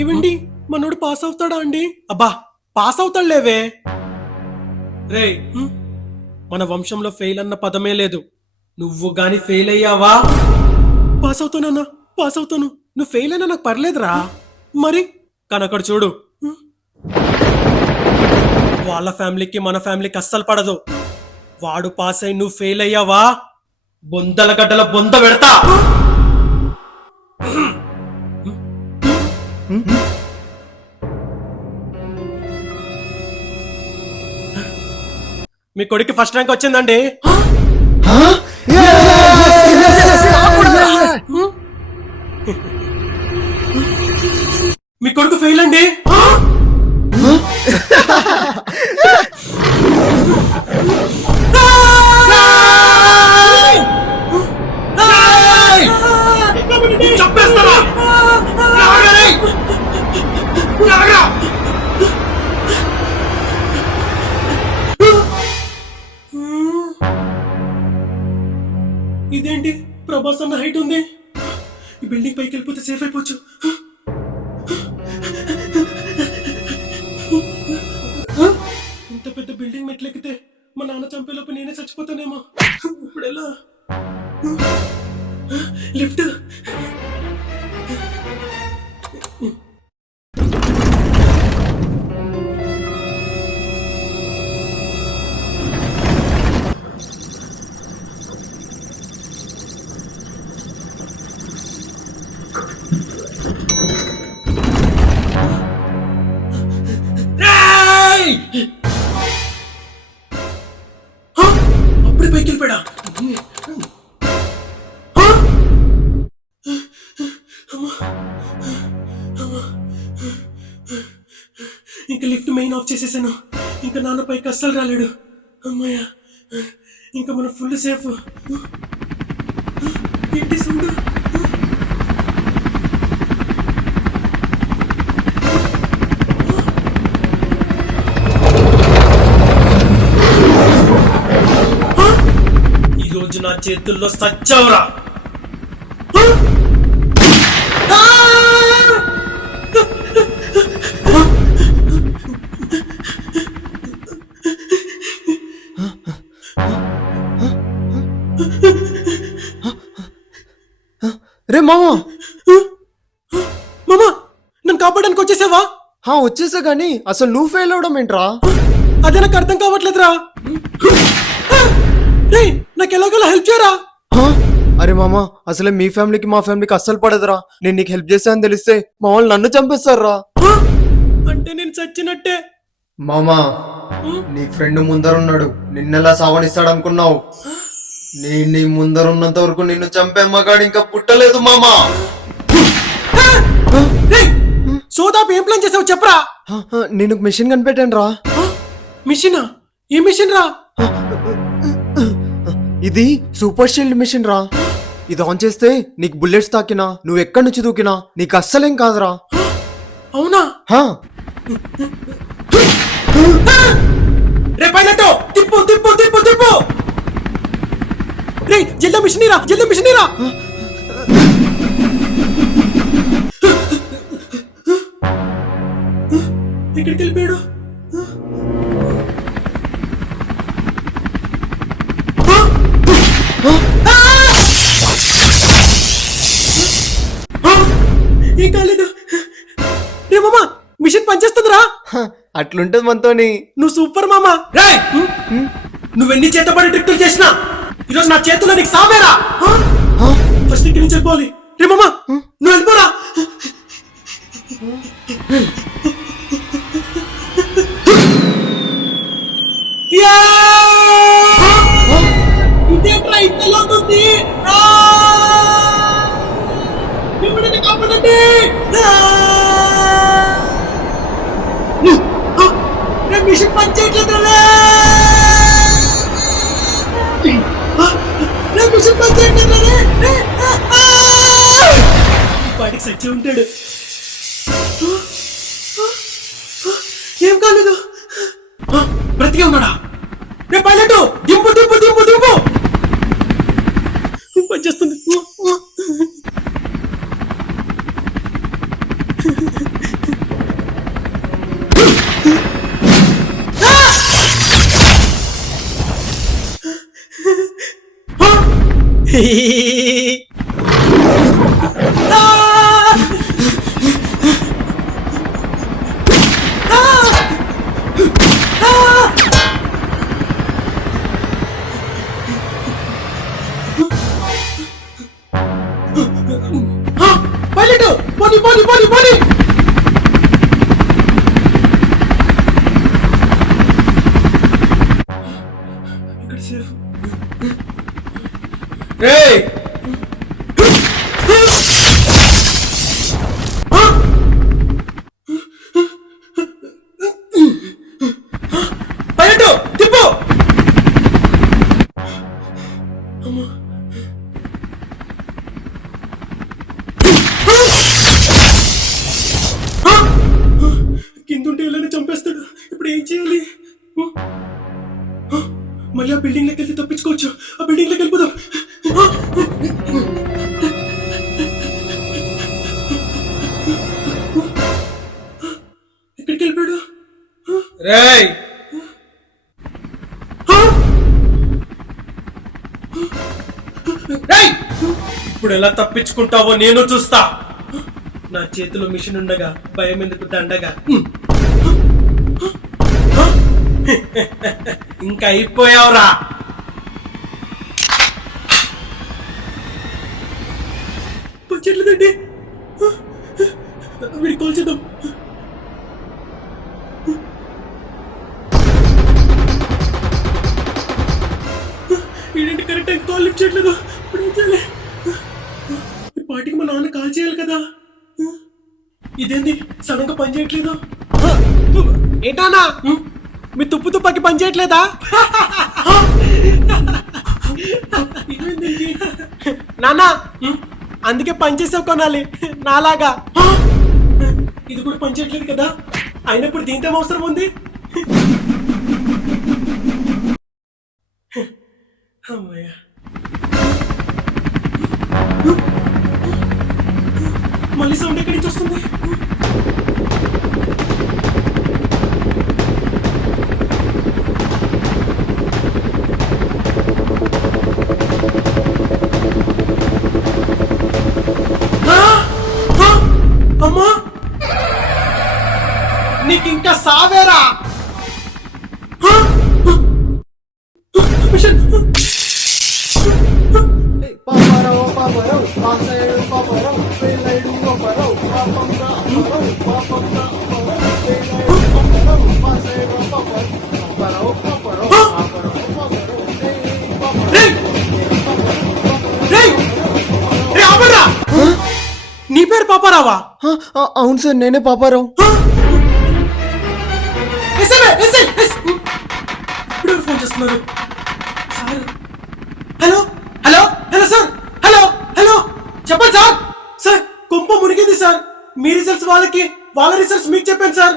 ఏవండి మనోడు పాస్ అవుతాడా అండి? అబ్బా పాస్ అవుతాడులేవే. రే మన వంశంలో ఫెయిల్ అన్న పదమే లేదు. నువ్వు గాని ఫెయిల్ అయ్యావా? పాస్ అవుతానన్నా, పాస్ అవుతాను. నువ్వు ఫెయిల్ అయినా నాకు పర్లేదురా. మరి కానీ అక్కడ చూడు, వాళ్ళ ఫ్యామిలీకి మన ఫ్యామిలీకి అస్సలు పడదు. వాడు పాస్ అయి నువ్వు ఫెయిల్ అయ్యావా, బొందల గడ్డల బొంద పెడతా. మీ కొడుకు ఫస్ట్ ర్యాంక్ వచ్చిందండి. మీ కొడుకు ఫెయిల్ అండి. చంపేస్తారా? ఇదేంటి ప్రభాస్ అన్న హైట్ ఉంది. ఈ బిల్డింగ్ పైకి వెళ్ళిపోతే సేఫ్ అయిపోవచ్చు. ఇంత పెద్ద బిల్డింగ్ మెట్లెక్కితే మా నాన్న చంపేలోపు నేనే చచ్చిపోతానేమో. ఇప్పుడు ఎలా? లిఫ్ట్. అప్పుడే పైకి వెళ్ళిపోయా. ఇంకా లిఫ్ట్ మెయిన్ ఆఫ్ చేసేసాను. ఇంకా నాన్న పైకి అస్సలు రాలేడు. అమ్మాయ్యా, ఇంకా మనం ఫుల్ సేఫ్. ఏంటి సౌండ్? ఈరోజు నా చేతుల్లో సచ్చావురా. రే మామా, మామా నన్ను కాపాడడానికి వచ్చేసావా? వచ్చేసా గానీ అసలు నువ్వు ఫెయిల్ అవడం ఏంట్రా? అదే నాకు అర్థం కావట్లేదురా. నాకు ఎలాగోలా హెల్ప్ చేయరా. అరే మామా, అసలే మీ ఫ్యామిలీకి మా ఫ్యామిలీకి అస్సలు పడదురా. నేను నీకు హెల్ప్ చేశానని తెలిస్తే మా వాళ్ళు నన్ను చంపేస్తారా. అంటే నేను చచ్చినట్టే. మామా, నీ ఫ్రెండ్ ముందరున్నాడు, నిన్నెలా సావనిస్తాడు అనుకున్నావు? నేను నీ ముందరున్నంత వరకు నిన్ను చంపే మగాడు ఇంకా పుట్టలేదు మామా. సోదాపు ఏం ప్లాన్ చేసావు చెప్పరా. నేను మిషన్ కనిపెట్టాను రా. మిషనా? ఏ మిషన్ రా? ఇది సూపర్ షీల్డ్ మిషన్ రా. ఇది ఆన్ చేస్తే నీకు బుల్లెట్స్ తాకినా, నువ్వు ఎక్కడి నుంచి దూకినా నీకు అస్సలేం కాదురా. అవునా? రే పైలట్, తిప్పు తిప్పు తిప్పు తిప్పు. రే జల్ది మిషన్ రా, జల్ది మిషన్ రా. ఎక్కడికి వెళ్ళిపోయాడు? ఏం కాలేదు. రే మామా, మిషన్ పనిచేస్తుందిరా. అట్లుంటది మనతోని. నువ్వు సూపర్ మామా. రే నువ్వెన్ని చేతబడి ట్రిక్లు చేసినా ఈరోజు నా చేతుల్లో నీకు సావేరా. ఫస్ట్ ఇక్కడి నుంచి వెళ్ళిపోవాలి. రే మామా నువ్వు వెళ్ళిపోరా. ఇదేంట్రా ఇంతలో ఉంది? ఎవరైనా కాపాడండి. మిషన్ పని చేయట్లేదు. మిషన్ పని చేయట్లేదు. వాడికి సచ్చి ఉంటాడు. ఏం కాలేదు. బ్రతికే ఉన్నాడా? రే పైలట్, దింపు దింపు దింపు దింపు. పనిచేస్తుంది. పైలట్ పోనీ పోనీ పోనీ పోనీ ఇక్కడ సేఫ్ రేయ్ పైలట్ తిప్పు అమ్మా కిందుంటే ఇలానే చంపేస్తాడు ఇప్పుడు ఏం చేయాలి మళ్ళీ ఆ బిల్డింగ్ లోకి వెళ్తే తప్పించుకోవచ్చు ఆ బిల్డింగ్ లోకి వెళ్ళిపోదాం ఎక్కడికి వెళ్ళిపోయాడు రేయ్ రేయ్ ఇప్పుడు ఎలా తప్పించుకుంటావో నేను చూస్తా నా చేతిలో మిషన్ ఉండగా భయం ఎందుకు దండగా ఇంకా అయిపోయావురా పంచట్లేదండి వీడికి కాల్ చేద్దాం వీడేంటి కరెక్ట్ టైం కాల్ లిఫ్ట్ చేయట్లేదు ఇప్పుడు ఏం చేయాలి ఈ పార్టీకి మా నాన్న కాల్ చేయాలి కదా ఇదేంది సడన్ గా పని చేయట్లేదు ఏంటన్నా మీ తుప్పు తుప్పకి పని చేయట్లేదా నాన్న అందుకే పని చేసావు కొనాలి నాలాగా ఇది కూడా పని చేయట్లేదు కదా అయినప్పుడు దీంతో అవసరం ఉంది అమ్మయ్య మళ్ళీ సౌండ్ ఎక్కడి నుంచి వస్తుంది అమ్మా నీకింకా సావేరా మిషన్ నీ పేరు పాపారావా అవును సార్ నేనే పాపారావు ఇప్పుడు ఫోన్ చేస్తున్నారు sir hello hello hello sir hello hello చెప్పండి సార్ సార్ కొంప మునిగింది సార్ మీ రిజల్ట్స్ వాళ్ళకి వాళ్ళ రిజల్ట్స్ మీకు చెప్పాను సార్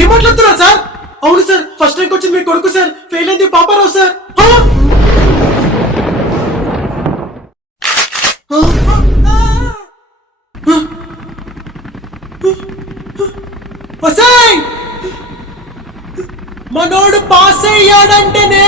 ఏం మాట్లాడుతున్నారు సార్ అవును సార్ ఫస్ట్ ర్యాంక్ వచ్చింది మీ కొడుకు సార్ ఫెయిల్ అయింది పాపారావు సార్ మనోడు పాస్ అయ్యాడంటేనే